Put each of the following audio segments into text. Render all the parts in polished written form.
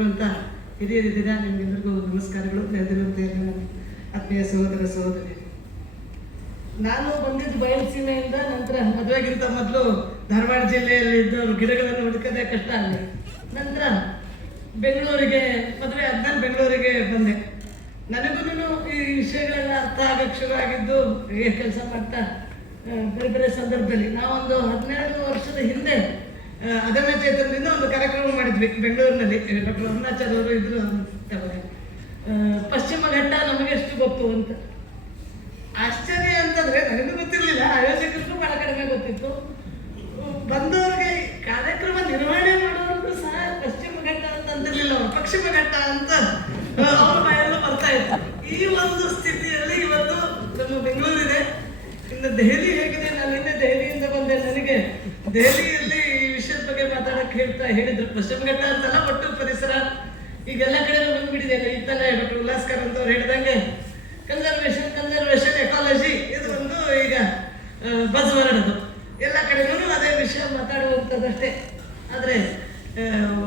ಮಾಡಿರುವಂಥ ಹಿರಿಯರಿದ್ದೀರಾ, ನಿಮಗೆಲ್ಲರಿಗೂ ನಮಸ್ಕಾರಗಳು. ನೆರೆದಿರುವಂತೆ ಆತ್ಮೀಯ ಸಹೋದರ ಸಹೋದರಿ, ನಾನು ಬಂದಿದ್ದು ಬಯಲುಸೀಮೆಯಿಂದ. ನಂತರ ಮದುವೆಗಿಂತ ಮೊದಲು ಧಾರವಾಡ ಜಿಲ್ಲೆಯಲ್ಲಿ ಇದ್ದವರು ಗಿಡಗಳನ್ನು ಹುಡುಕದೇ ಕಷ್ಟ ಆಗಲಿ. ನಂತರ ಬೆಂಗಳೂರಿಗೆ ಮದುವೆ ಆದ್ಮೇಲೆ ಬೆಂಗಳೂರಿಗೆ ಬಂದೆ. ನನಗೂ ಈ ವಿಷಯಗಳೆಲ್ಲ ಅರ್ಥ ಆಗಕ್ಕೆ ಶುರು ಆಗಿದ್ದು ಕೆಲಸ ಮಾಡ್ತಾ ಬೇರೆ ಬೇರೆ ಸಂದರ್ಭದಲ್ಲಿ. ನಾವೊಂದು 12 ವರ್ಷದ ಹಿಂದೆ ಅದಮ್ಯ ಚೇತನದಿಂದ ಒಂದು ಕಾರ್ಯಕ್ರಮ ಮಾಡಿದ್ವಿ ಬೆಂಗಳೂರಿನಲ್ಲಿ. ಡಾಕ್ಟರ್ ಅರುಣಾಚಾರ್ಯ ಅವರು ಇದ್ರು. ಪಶ್ಚಿಮ ಘಟ್ಟ ನಮಗೆ ಎಷ್ಟು ಗೊತ್ತು ಅಂತ. ಆಶ್ಚರ್ಯ ಅಂತಂದ್ರೆ ನನಗೂ ಗೊತ್ತಿರಲಿಲ್ಲ, ಆಯೋಜಕರಿಗೂ ಬಹಳ ಕಡಿಮೆ ಗೊತ್ತಿತ್ತು. ಬಂದವರಿಗೆ ಕಾರ್ಯಕ್ರಮ ನಿರ್ವಹಣೆ ಮಾಡೋರ್ಗೂ ಸಹ ಪಶ್ಚಿಮ ಘಟ್ಟ ಅಂತ ಅಂತಿರ್ಲಿಲ್ಲ, ಅವರು ಪಶ್ಚಿಮ ಘಟ್ಟ ಅಂತ ಅವ್ರ ಬಾಯಲ್ಲೂ ಬರ್ತಾ ಇತ್ತು. ಈ ಒಂದು ಸ್ಥಿತಿಯಲ್ಲಿ ಇವತ್ತು ನಮ್ಮ ಬೆಂಗಳೂರಿದೆ. ಇನ್ನು ದೆಹಲಿ ಹೇಗಿದೆ? ನಾನು ನಿನ್ನೆ ದೆಹಲಿಯಿಂದ ಬಂದೆ. ನನಗೆ ದೆಹಲಿಯಲ್ಲಿ ಈ ವಿಷಯದ ಬಗ್ಗೆ ಮಾತಾಡಕ್ಕೆ ಹೇಳಿದ್ರು. ಪಶ್ಚಿಮ ಘಟ್ಟ ಅಂತಲ್ಲ, ಒಟ್ಟು ಪರಿಸರ ಈಗೆಲ್ಲ ಕಡೆ ಬಂದ್ಬಿಟ್ಟಿದೆ. ಈ ತಾನೇ ಡಾಕ್ಟರ್ ಉಲ್ಲಾಸ್ಕರ್ ಅಂತ ಅವ್ರು ಹೇಳಿದಂಗೆ ಕನ್ಸರ್ವೇಷನ್ ಎಕಾಲಜಿ ಇದು ಒಂದು ಈಗ ಬಸ್ ವರ್ಡ್. ಎಲ್ಲ ಕಡೆನೂ ಅದೇ ವಿಷಯ ಮಾತಾಡುವಂಥದ್ದಷ್ಟೇ. ಆದರೆ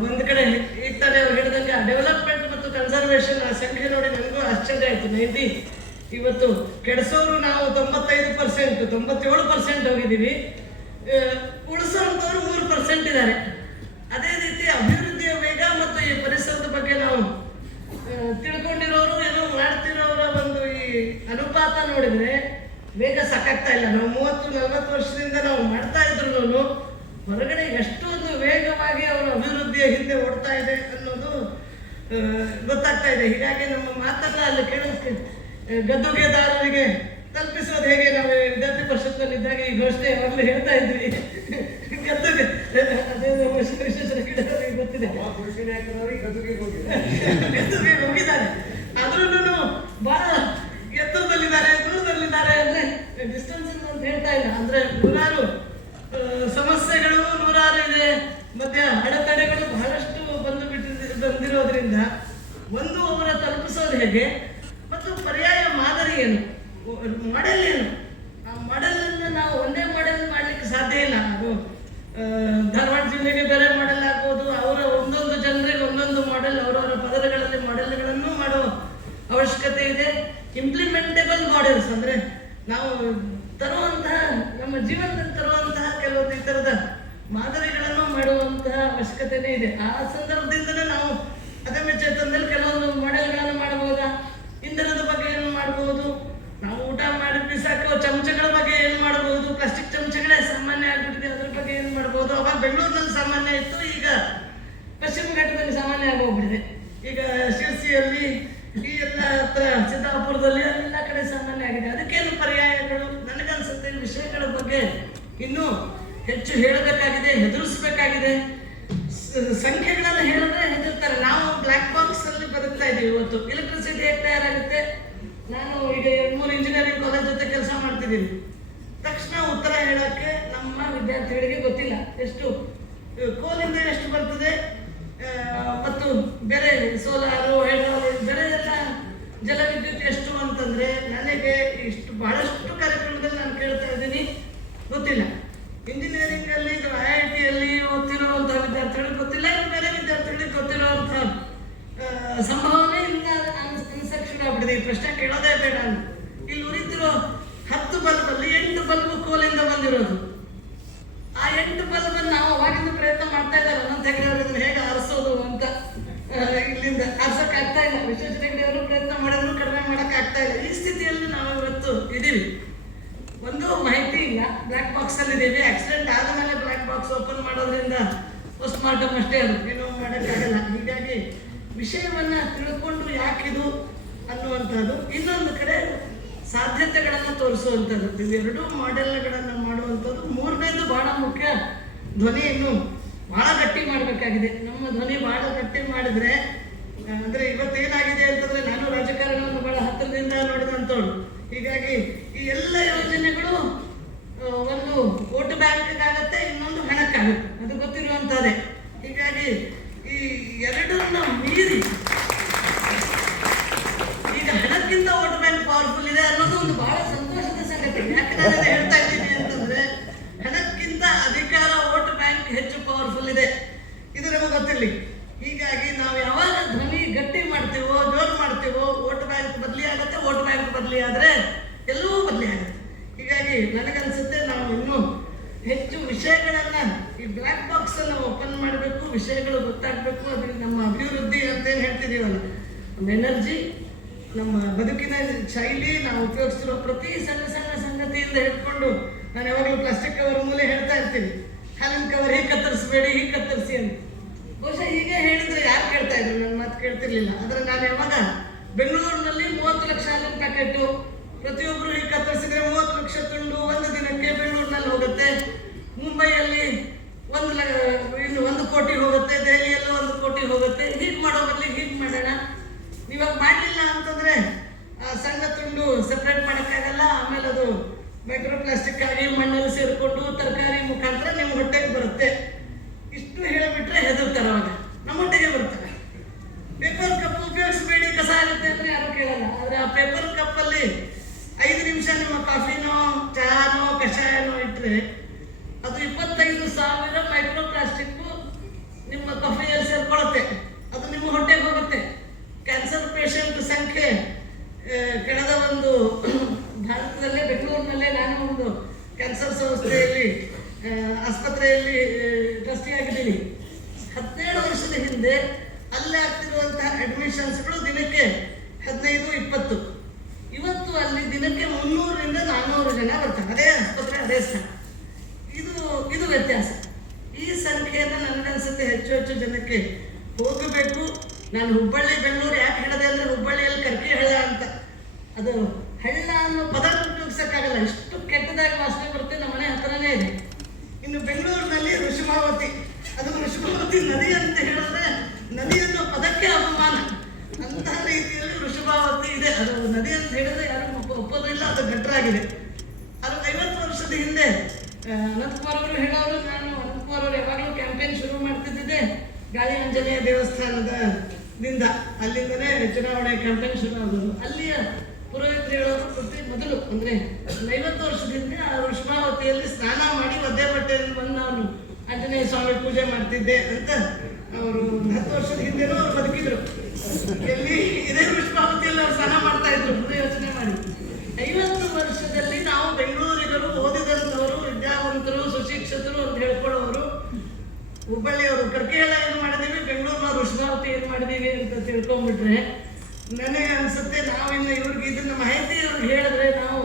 ಒಂದು ಕಡೆ ಈಗ ತಾನೇ ಅವ್ರು ಹೇಳಿದಂಗೆ ಡೆವಲಪ್ಮೆಂಟ್ ಮತ್ತು ಕನ್ಸರ್ವೇಷನ್ ಆ ಸಂಖ್ಯೆ ನೋಡಿ ನನಗೂ ಆಶ್ಚರ್ಯ ಆಯಿತು. 90 ಇವತ್ತು ಕೆಡಿಸೋರು ನಾವು 95%, 97% ಹೋಗಿದ್ದೀವಿ. ಉಳಿಸೋಂಥವ್ರು 3% ಇದ್ದಾರೆ. ಅದೇ ರೀತಿ ಅಭಿವೃದ್ಧಿಯ ವೇಗ ಮತ್ತು ಈ ಪರಿಸರದ ಬಗ್ಗೆ ನಾವು ತಿಳ್ಕೊಂಡಿರೋರು ಏನೋ ಮಾಡ್ತಿರೋರ ಒಂದು ಈ ಅನುಪಾತ ನೋಡಿದ್ರೆ ವೇಗ ಸಾಕಾಗ್ತಾ ಇಲ್ಲ. ನಾವು 30-40 ವರ್ಷದಿಂದ ನಾವು ಮಾಡ್ತಾ ಇದ್ರು ಹೊರಗಡೆ ಎಷ್ಟೊಂದು ವೇಗವಾಗಿ ಅವರ ಅಭಿವೃದ್ಧಿಯ ಹಿಂದೆ ಓಡ್ತಾ ಇದೆ ಅನ್ನೋದು ಗೊತ್ತಾಗ್ತಾ ಇದೆ. ಹೀಗಾಗಿ ನಮ್ಮ ಮಾತನ್ನ ಅಲ್ಲಿ ಕೇಳೋದಕ್ಕೆ ಗದ್ದುಗೆದಾರರಿಗೆ ತಲುಪಿಸೋದು ಹೇಗೆ? ನಾವು ವಿದ್ಯಾರ್ಥಿ ಪರಿಷತ್ನಲ್ಲಿದ್ದಾಗ ಈ ಘೋಷಣೆ ಯಾವಾಗಲೂ ಹೇಳ್ತಾ ಇದ್ವಿ. ಗದ್ದುಗೆ ಅದೇ ವಿಶ್ವೇಶ್ವರ ಗೊತ್ತಿದೆ, ಗದ್ದುಗೆ ಹೋಗಿದ್ದಾರೆ. ಆದ್ರೂ ಬಹಳ ಎತ್ತರದಲ್ಲಿದ್ದಾರೆ, ದೂರದಲ್ಲಿದ್ದಾರೆ ಅಂದ್ರೆ ಡಿಸ್ಟೆನ್ಸ್ ಅಂತ ಹೇಳ್ತಾ ಇಲ್ಲ. ಅಂದ್ರೆ ನೂರಾರು ಸಮಸ್ಯೆಗಳು ನೂರಾರು ಇದೆ, ಮಧ್ಯ ಅಡೆತಡೆಗಳು ಬಹಳಷ್ಟು ಬಂದಿರೋದ್ರಿಂದ ಒಂದು ಅವರ ತಲುಪಿಸೋದು ಹೇಗೆ ಮತ್ತು ಪರ್ಯಾಯ ಮಾದರಿ ಏನು, ಮಾಡೆಲ್ ಏನು? ಆ ಮಾಡೆಲನ್ನು ನಾವು ಒಂದೇ ಮಾಡೆಲ್ ಮಾಡಲಿಕ್ಕೆ ಸಾಧ್ಯ ಇಲ್ಲ. ಅದು ಧಾರವಾಡ ಜಿಲ್ಲೆಗೆ ಬೇರೆ ಮಾಡೆಲ್ ಆಗ್ಬೋದು, ಅವರ ಒಂದೊಂದು ಜನರಿಗೆ ಒಂದೊಂದು ಮಾಡೆಲ್, ಅವರವರ ಪದರಗಳಲ್ಲಿ ಮಾಡೆಲ್ಗಳನ್ನು ಮಾಡೋ ಅವಶ್ಯಕತೆ ಇದೆ. ಇಂಪ್ಲಿಮೆಂಟೇಬಲ್ ಮಾಡೆಲ್ಸ್ ಅಂದರೆ ನಾವು ತರುವಂತಹ ನಮ್ಮ ಜೀವನದಲ್ಲಿ ತರುವಂತಹ ಕೆಲವೊಂದು ಈ ಥರದ ಮಾದರಿಗಳನ್ನು ಮಾಡುವಂತಹ ಅವಶ್ಯಕತೆನೇ ಇದೆ. ಆ ಸಂದರ್ಭದಿಂದಲೇ ನಾವು ಅದಮ್ಯ ಚೇತನದಲ್ಲಿ ಕೆಲವೊಂದು ಮಾಡೆಲ್ಗಳನ್ನು ಮಾಡಬಹುದಾ? ಇಂಧನದ ಬಗ್ಗೆ ಏನು ಮಾಡಬಹುದು? ನಾವು ಊಟ ಮಾಡಿ ಬಿಸಾಕೋ ಚಮಚಗಳ ಬಗ್ಗೆ ಏನು ಮಾಡಬಹುದು? ಪ್ಲಾಸ್ಟಿಕ್ ಚಮಚಗಳೇ ಸಾಮಾನ್ಯ ಆಗ್ಬಿಟ್ಟಿದೆ, ಅದ್ರ ಬಗ್ಗೆ ಏನು ಮಾಡಬಹುದು? ಅವಾಗ ಬೆಂಗಳೂರಿನಲ್ಲಿ ಸಾಮಾನ್ಯ ಇತ್ತು, ಈಗ ಪಶ್ಚಿಮ ಘಟ್ಟದಲ್ಲಿ ಸಾಮಾನ್ಯ ಆಗೋಗ್ಬಿಟ್ಟಿದೆ. ಈಗ ಶಿರ್ಸಿಯಲ್ಲಿ, ಈ ಎಲ್ಲ ಹತ್ರ ಸಿದ್ದಾಪುರದಲ್ಲಿ ಎಲ್ಲ ಕಡೆ ಸಾಮಾನ್ಯ ಆಗಿದೆ. ಅದಕ್ಕೇನು ಪರ್ಯಾಯಗಳು? ನನಗನ್ಸುತ್ತೆ ಈ ವಿಷಯಗಳ ಬಗ್ಗೆ ಇನ್ನೂ ಹೆಚ್ಚು ಹೇಳಬೇಕಾಗಿದೆ, ಹೆದರಿಸಬೇಕಾಗಿದೆ. ಸಂಖ್ಯೆಗಳನ್ನು ಹೇಳಿದ್ರೆ ಹೆದರ್ತಾರೆ. ನಾವು ಬ್ಲ್ಯಾಕ್ ಬಾಕ್ಸ್ ಅಲ್ಲಿ ಬದುಕ್ತಾ ಇದ್ದೀವಿ. ಇವತ್ತು ಎಲೆಕ್ಟ್ರಿಸಿಟಿ ಹೇಗೆ ತಯಾರಾಗುತ್ತೆ? ನಾನು ಈಗ 2-3 ಇಂಜಿನಿಯರಿಂಗ್ ಕಾಲೇಜ್ ಜೊತೆ ಕೆಲಸ ಮಾಡ್ತಿದ್ದೀನಿ. ತಕ್ಷಣ ಉತ್ತರ ಹೇಳೋಕ್ಕೆ ನಮ್ಮ ವಿದ್ಯಾರ್ಥಿಗಳಿಗೆ ಗೊತ್ತಿಲ್ಲ. ಎಷ್ಟು ಕೋಲಿಂದ ಎಷ್ಟು ಬರ್ತದೆ ಮತ್ತು ಬೇರೆ ಸೋಲಾರು, ಹೈಡ್ರಾಲಿಕ್, ಬೇರೆ ಎಲ್ಲ ಜಲವಿದ್ಯುತ್ ಎಷ್ಟು ಅಂತಂದ್ರೆ ನನಗೆ ಇಷ್ಟು ಬಹಳಷ್ಟು ಕಾರ್ಯಕ್ರಮದಲ್ಲಿ ನಾನು ಕೇಳ್ತಾ ಇದ್ದೀನಿ, ಗೊತ್ತಿಲ್ಲ. ಇಂಜಿನಿಯರಿಂಗ್ ಅಲ್ಲಿ ಇದು IIT-ಯಲ್ಲಿ ಓದ್ತಿರುವಂತಹ ವಿದ್ಯಾರ್ಥಿಗಳಿಗೆ ಗೊತ್ತಿಲ್ಲ, ಬೇರೆ ವಿದ್ಯಾರ್ಥಿಗಳಿಗೆ ಗೊತ್ತಿರುವಂತಹ ಸಂಭಾವನೆ ಇಲ್ಲ ಅನ್ಸಕ್ಕೆ ಶುರು ಆಗ್ಬಿಟ್ಟಿದೆ. ಈ ಪ್ರಶ್ನೆ ಕೇಳೋದೇ ಬೇಡ ಅಂತ. ಇಲ್ಲಿ ಉರಿತಿರೋ 10 ಬಲ್ಬಲ್ಲಿ 8 ಬಲ್ಬ್ ಕೋಲಿಂದ ಬಂದಿರೋದು. ಆ 8 ಬಲ್ಬನ್ನು ನಾವು ಅವಾಗಿಂದ ಪ್ರಯತ್ನ ಮಾಡ್ತಾ ಇದ್ದಾರೆ. ಒಂದೊಂದು ತೆಗೆದನ್ನು ಹೇಗೆ ಆರಿಸೋದು ಅಂತ ಇಲ್ಲಿಂದ ಆರ್ಸಕ್ಕೆ ಆಗ್ತಾ ಇಲ್ಲ. ವಿಶ್ವೇಶ್ವರ ಹೆಗಡೆಯವರು ಪ್ರಯತ್ನ ಮಾಡಿದ್ರು, ಕಡಿಮೆ ಮಾಡಕ್ಕೆ ಆಗ್ತಾ ಇಲ್ಲ. ಈ ಸ್ಥಿತಿಯಲ್ಲಿ ನಾವು ಇವತ್ತು ಇದ್ದೀವಿ. ಒಂದು ಮಾಹಿತಿ ಇಲ್ಲ, ಬ್ಲ್ಯಾಕ್ ಬಾಕ್ಸ್ ಅಲ್ಲಿ ಇದ್ದೀವಿ. ಆಕ್ಸಿಡೆಂಟ್ ಆದಮೇಲೆ ಬ್ಲ್ಯಾಕ್ ಬಾಕ್ಸ್ ಓಪನ್ ಮಾಡೋದ್ರಿಂದ ಪೋಸ್ಟ್ ಮಾರ್ಟಮ್ ಅಷ್ಟೇ, ಅದು ಏನೋ ಮಾಡೋಕ್ಕಾಗಲ್ಲ. ಹೀಗಾಗಿ ವಿಷಯವನ್ನ ತಿಳ್ಕೊಂಡು ಯಾಕಿದು ಅನ್ನುವಂಥದ್ದು. ಇನ್ನೊಂದು ಕಡೆ ಸಾಧ್ಯತೆಗಳನ್ನು ತೋರಿಸುವಂಥದ್ದು. ಇವೆರಡೂ ಮಾಡೆಲ್ಗಳನ್ನು ಮಾಡುವಂಥದ್ದು. ಮೂರನೇದು ಬಹಳ ಮುಖ್ಯ, ಧ್ವನಿಯನ್ನು ಬಹಳ ಗಟ್ಟಿ ಮಾಡಬೇಕಾಗಿದೆ. ನಮ್ಮ ಧ್ವನಿ ಬಹಳ ಗಟ್ಟಿ ಮಾಡಿದ್ರೆ, ಅಂದರೆ ಇವತ್ತೇನಾಗಿದೆ ಅಂತಂದರೆ, ನಾನು ರಾಜಕಾರಣವನ್ನು ಬಹಳ ಹತ್ತಿರದಿಂದ ನೋಡಿದಂಥವ್ರು. ಹೀಗಾಗಿ ಈ ಎಲ್ಲ ಯೋಜನೆಗಳು ಒಂದು ವೋಟ್ ಬ್ಯಾಂಕ್ಗಾಗತ್ತೆ, ಇನ್ನೊಂದು ಹಣಕ್ಕಾಗುತ್ತೆ, ಅದು ಗೊತ್ತಿರುವಂಥದ್ದೇ. ಹೀಗಾಗಿ ಈ ಎರಡನ್ನ ಮೀರಿ ಈಗ ಹಣಕ್ಕಿಂತ ವೋಟ್ ಬ್ಯಾಂಕ್ ಪವರ್ಫುಲ್ ಇದೆ ಅನ್ನೋದು ಒಂದು ಬಹಳ ಸಂತೋಷದ ಸಂಗತಿ. ಯಾಕೆ ನಾನು ಹೇಳ್ತಾ ಇದ್ದೀನಿ ಅಂತಂದ್ರೆ, ಹಣಕ್ಕಿಂತ ಅಧಿಕಾರ ವೋಟ್ ಬ್ಯಾಂಕ್ ಹೆಚ್ಚು ಪವರ್ಫುಲ್ ಇದೆ, ಇದು ನಮಗೆ ಗೊತ್ತಿರಲಿ. ಹೀಗಾಗಿ ನಾವು ಯಾವಾಗ ಬದಲಿ ಆದರೆ ಎಲ್ಲವೂ ಬದಲಿ ಆಗುತ್ತೆ. ಹೀಗಾಗಿ ನನಗನ್ಸುತ್ತೆ ನಾವು ಇನ್ನೂ ಹೆಚ್ಚು ವಿಷಯಗಳನ್ನು, ಈ ಬ್ಲ್ಯಾಕ್ ಬಾಕ್ಸನ್ನು ಓಪನ್ ಮಾಡಬೇಕು, ವಿಷಯಗಳು ಗೊತ್ತಾಗಬೇಕು. ಅದರಿಂದ ನಮ್ಮ ಅಭಿವೃದ್ಧಿ ಅಂತೇನು ಹೇಳ್ತಿದ್ದೀವಲ್ಲ, ನಮ್ಮ ಎನರ್ಜಿ, ನಮ್ಮ ಬದುಕಿನ ಶೈಲಿ, ನಾವು ಉಪಯೋಗಿಸ್ತಿರೋ ಪ್ರತಿ ಸಣ್ಣ ಸಣ್ಣ ಸಂಗತಿಯಿಂದ ಹಿಡ್ಕೊಂಡು, ನಾನು ಯಾವಾಗಲೂ ಪ್ಲಾಸ್ಟಿಕ್ ಕವರ್ ಮೂಲೆ ಹೇಳ್ತಾ ಇರ್ತೀನಿ, ಹಾಲಿನ ಕವರ್ ಹೀಗೆ ಕತ್ತರಿಸಬೇಡಿ, ಹೀಗೆ ಕತ್ತರಿಸಿ ಅಂತ. ಬಹುಶಃ ಹೀಗೆ ಹೇಳಿದರೆ ಯಾರು ಕೇಳ್ತಾ ಇದ್ರು, ನನ್ನ ಮಾತು ಕೇಳ್ತಿರ್ಲಿಲ್ಲ. ಆದರೆ ನಾನು ಯಾವಾಗ ಬೆಂಗಳೂರಿನಲ್ಲಿ 30 ಲಕ್ಷ ಹಾಲಿನ ಪ್ಯಾಕೆಟು ಪ್ರತಿಯೊಬ್ಬರು ಹೀಗೆ ಕತ್ತರಿಸಿದ್ರೆ 30 ಲಕ್ಷ ತುಂಡು ಒಂದು ದಿನಕ್ಕೆ ಬೆಂಗಳೂರಿನಲ್ಲಿ ಹೋಗುತ್ತೆ, ಮುಂಬೈಯಲ್ಲಿ 1 ಕೋಟಿ ಹೋಗುತ್ತೆ, ದೆಹಲಿಯಲ್ಲೂ 1 ಕೋಟಿ ಹೋಗುತ್ತೆ. ಹೀಗೆ ಮಾಡೋ ಬದಲಿಗೆ ಹೀಗೆ ಮಾಡೋಣ. ನೀವಾಗ ಮಾಡಲಿಲ್ಲ ಅಂತಂದರೆ ಸಣ್ಣ ತುಂಡು ಸಪ್ರೇಟ್ ಮಾಡೋಕ್ಕಾಗಲ್ಲ, ಆಮೇಲೆ ಅದು ಮೈಕ್ರೋ ಪ್ಲಾಸ್ಟಿಕ್ ಆಗಿ ಮಣ್ಣಲ್ಲಿ ಸೇರಿಕೊಂಡು ತರಕಾರಿ ಮುಖಾಂತರ ನಿಮ್ಮ ಹೊಟ್ಟೆಗೆ ಬರುತ್ತೆ. ಇಷ್ಟು ಹೇಳಿಬಿಟ್ರೆ ಹೆದರ್ತಾರೆ, ಅವಾಗ ನಮ್ಮ ಹೊಟ್ಟೆಗೆ ಬರ್ತಾರೆ. ಪೇಪರ್ ಕಪ್ ಉಪಯೋಗಿಸಬೇಡಿ, ಕಸ ಆಗುತ್ತೆ ಅಂದರೆ ಯಾರು ಕೇಳಲ್ಲ. ಆದರೆ ಆ ಪೇಪರ್ ಕಪ್ಪಲ್ಲಿ 5 ನಿಮಿಷ ನಿಮ್ಮ ಕಾಫಿನೋ ಚಹಾನೋ ಕಷಾಯನೋ ಇಟ್ಟರೆ ಅದು 25,000 ಮೈಕ್ರೋ ಪ್ಲಾಸ್ಟಿಕ್ಕು ನಿಮ್ಮ ಕಾಫಿಯಲ್ಲಿ ಸೇರ್ಕೊಳ್ಳುತ್ತೆ. ಅದು ನಿಮ್ಮ ಹೊಟ್ಟೆಗೆ ಹೋಗುತ್ತೆ. ಕ್ಯಾನ್ಸರ್ ಪೇಷಂಟ್ ಸಂಖ್ಯೆ ಕಳೆದ ಒಂದು ಭಾರತದಲ್ಲೇ, ಬೆಂಗಳೂರಿನಲ್ಲೇ ನಾನು ಒಂದು ಕ್ಯಾನ್ಸರ್ ಸಂಸ್ಥೆಯಲ್ಲಿ ಆಸ್ಪತ್ರೆಯಲ್ಲಿ ಟ್ರಸ್ಟಿಯಾಗಿದ್ದೀನಿ. 17 ವರ್ಷದ ಹಿಂದೆ ಅಲ್ಲೇ ಆಗ್ತಿರುವಂತಹ ಅಡ್ಮಿಷನ್ಸ್ಗಳು ದಿನಕ್ಕೆ 15-20. ಇವತ್ತು ಅಲ್ಲಿ ದಿನಕ್ಕೆ 300ರಿಂದ 400 ಜನ ಬರ್ತಾರೆ. ಅದೇ ಆಸ್ಪತ್ರೆ, ಅದೇ ಸ್ಥಳ. ಇದು ವ್ಯತ್ಯಾಸ. ಈ ಸಂಖ್ಯೆಯನ್ನು ನನಗನ್ಸುತ್ತೆ ಹೆಚ್ಚು ಜನಕ್ಕೆ ಹೋಗಬೇಕು. ನಾನು ಹುಬ್ಬಳ್ಳಿ ಬೆಂಗಳೂರು ಯಾಕೆ ಹೇಳಿದೆ ಅಂದರೆ, ಹುಬ್ಬಳ್ಳಿಯಲ್ಲಿ ಕರ್ಕಿ ಹಳ್ಳ ಅಂತ, ಅದು ಹಳ್ಳ ಅನ್ನೋ ಪದ ಉಪಯೋಗಿಸೋಕ್ಕಾಗಲ್ಲ, ಇಷ್ಟು ಕೆಟ್ಟದಾಗಿ ವಾಸನೆ ಬರುತ್ತೆ. ನಮ್ಮ ಮನೆ ಹತ್ರನೇ ಇದೆ. ಇನ್ನು ಬೆಂಗಳೂರಿನಲ್ಲಿ ಋಷಭಾವತಿ, ಅದು ಋಷಭಾವತಿ ನದಿ ಅಂತ ಹೇಳಿದ್ರೆ ನದಿ ಅನ್ನೋ ಪದಕ್ಕೆ ಅಪಮಾನ. ಅಂತಹ ರೀತಿಯಲ್ಲಿ ಋಷಭಾವತಿ ಇದೆ. ಅದು ನದಿ ಅಂತ ಹೇಳಿದ್ರೆ ಯಾರು ಒಪ್ಪೋದಿಲ್ಲ, ಅದು ಗಟ್ಟರಾಗಿದೆ. ಅದು 50 ವರ್ಷದ ಹಿಂದೆ ಅನಂತಕುಮಾರ್ ಅವರು ಹೇಳೋರು, ನಾನು ಅನಂತಕುಮಾರ್ ಅವರು ಯಾವಾಗಲೂ ಕ್ಯಾಂಪೇನ್ ಶುರು ಮಾಡ್ತಿದ್ದೆ ಗಾಳಿ ಆಂಜನೇಯ ದೇವಸ್ಥಾನದಿಂದ. ಅಲ್ಲಿಂದನೇ ಚುನಾವಣೆ ಕ್ಯಾಂಪೇನ್ ಶುರು ಆಗೋದು. ಅಲ್ಲಿಯ ಪುರೋಹಿತರು ಹೇಳೋರು, ಪ್ರತಿ ಮೊದಲು ಅಂದರೆ 50 ವರ್ಷದ ಹಿಂದೆ ಆ ಋಷಭಾವತಿಯಲ್ಲಿ ಸ್ನಾನ ಮಾಡಿ ಒದ್ದೆ ಬಟ್ಟೆಯನ್ನು ಬಂದು ನಾನು ಆಂಜನೇಯ ಸ್ವಾಮಿ ಪೂಜೆ ಮಾಡ್ತಿದ್ದೆ ಅಂತ ಅವರು 10 ವರ್ಷದ ಹಿಂದೆನೂ ಅವ್ರು ಬದುಕಿದ್ರು. ಎಲ್ಲಿ ಇದೇ ಋಷಭಾವತಿಯಲ್ಲಿ ಅವ್ರು ಸ್ನಾನ ಮಾಡ್ತಾ ಇದ್ರು. ಯೋಚನೆ ಮಾಡಿ, 50 ವರ್ಷದಲ್ಲಿ ನಾವು ಬೆಂಗಳೂರಿಗರು, ಓದಿದಂಥವರು, ವಿದ್ಯಾವಂತರು, ಸುಶಿಕ್ಷಿತರು ಅಂತ ಹೇಳ್ಕೊಳ್ಳೋರು, ಹುಬ್ಬಳ್ಳಿಯವರು ಕರ್ಕಿಹಳ್ಳ ಏನು ಮಾಡಿದೀವಿ, ಬೆಂಗಳೂರಿನ ಋಷಭಾವತಿ ಏನು ಮಾಡಿದೀವಿ ಅಂತ ತಿಳ್ಕೊಂಡ್ಬಿಟ್ರೆ ನನಗೆ ಅನಿಸುತ್ತೆ ನಾವಿನ್ನು ಇವ್ರಿಗೆ ಇದನ್ನು ಮಾಹಿತಿ ಇವ್ರಿಗೆ ಹೇಳಿದ್ರೆ, ನಾವು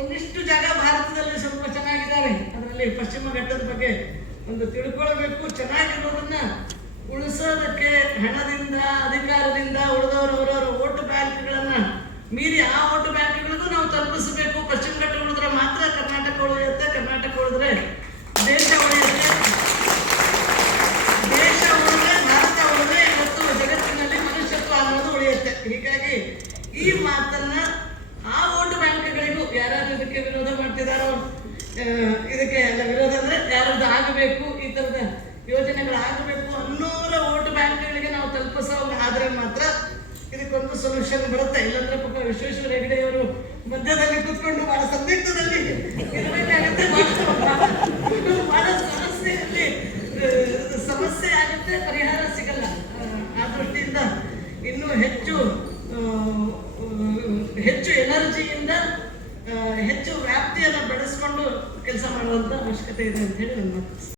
ಒಂದಿಷ್ಟು ಜಾಗ ಭಾರತದಲ್ಲಿ ಸ್ವಲ್ಪ ಚೆನ್ನಾಗಿದ್ದಾರೆ, ಅದರಲ್ಲಿ ಪಶ್ಚಿಮ ಘಟ್ಟದ ಬಗ್ಗೆ ಒಂದು ತಿಳ್ಕೊಳ್ಬೇಕು. ಚೆನ್ನಾಗಿರೋದನ್ನ ಉಳಿಸೋದಕ್ಕೆ ಹಣದಿಂದ, ಅಧಿಕಾರದಿಂದ ಉಳಿದವರವರವರ ವೋಟ್ ಬ್ಯಾಂಕ್ಗಳನ್ನು ಮೀರಿ ಆ ವೋಟ್ ಬ್ಯಾಂಕ್ಗಳಿಗೂ ನಾವು ತಲುಪಿಸಬೇಕು. ಪಶ್ಚಿಮ ಘಟ್ಟ ಉಳಿದ್ರೆ ಮಾತ್ರ ಕರ್ನಾಟಕ ಉಳಿಯುತ್ತೆ, ಕರ್ನಾಟಕ ಉಳಿದ್ರೆ ದೇಶ ಉಳಿಯುತ್ತೆ, ದೇಶ ಉಳಿದ್ರೆ ಭಾರತ ಉಳಿದ್ರೆ ಇವತ್ತು ಜಗತ್ತಿನಲ್ಲಿ ಮನುಷ್ಯತ್ವ ಅನ್ನೋದು ಉಳಿಯುತ್ತೆ. ಹೀಗಾಗಿ ಈ ಮಾತನ್ನ ಆ ವೋಟ್ ಬ್ಯಾಂಕ್ಗಳಿಗೂ, ಯಾರಾದ್ರೂ ಇದಕ್ಕೆ ವಿರೋಧ ಮಾಡ್ತಿದ್ದಾರೋ, ಇದಕ್ಕೆ ವಿರೋಧ ಅಂದರೆ ಯಾರದ್ದು ಆಗಬೇಕು, ಈ ಥರದ ಯೋಜನೆಗಳಾಗಬೇಕು ಅನ್ನೋರ ವೋಟ್ ಬ್ಯಾಂಕ್ಗಳಿಗೆ ನಾವು ತಲುಪಿಸೋ ಆದರೆ ಮಾತ್ರ ಇದಕ್ಕೊಂದು ಸೊಲ್ಯೂಷನ್ ಬರುತ್ತೆ. ಇಲ್ಲಾಂದ್ರೆ ಪಾಪ ವಿಶ್ವೇಶ್ವರ ಹೆಗಡೆಯವರು ಮಧ್ಯದಲ್ಲಿ ಕೂತ್ಕೊಂಡು ಬಹಳ ಸಂದಿಗ್ಧದಲ್ಲಿ ಇರಬೇಕಾಗುತ್ತೆ. ಬಹಳ ಸಮಸ್ಯೆ ಆಗುತ್ತೆ, ಪರಿಹಾರ ಸಿಗಲ್ಲ. ಆ ದೃಷ್ಟಿಯಿಂದ ಇನ್ನೂ ಹೆಚ್ಚು ಎನರ್ಜಿಯಿಂದ ಹೆಚ್ಚು ವ್ಯಾಪ್ತಿಯನ್ನು ಬೆಳೆಸ್ಕೊಂಡು ಕೆಲಸ ಮಾಡುವಂಥ ಅವಶ್ಯಕತೆ ಇದೆ ಅಂತ ಹೇಳಿ ನನ್ನ ಮಾತು.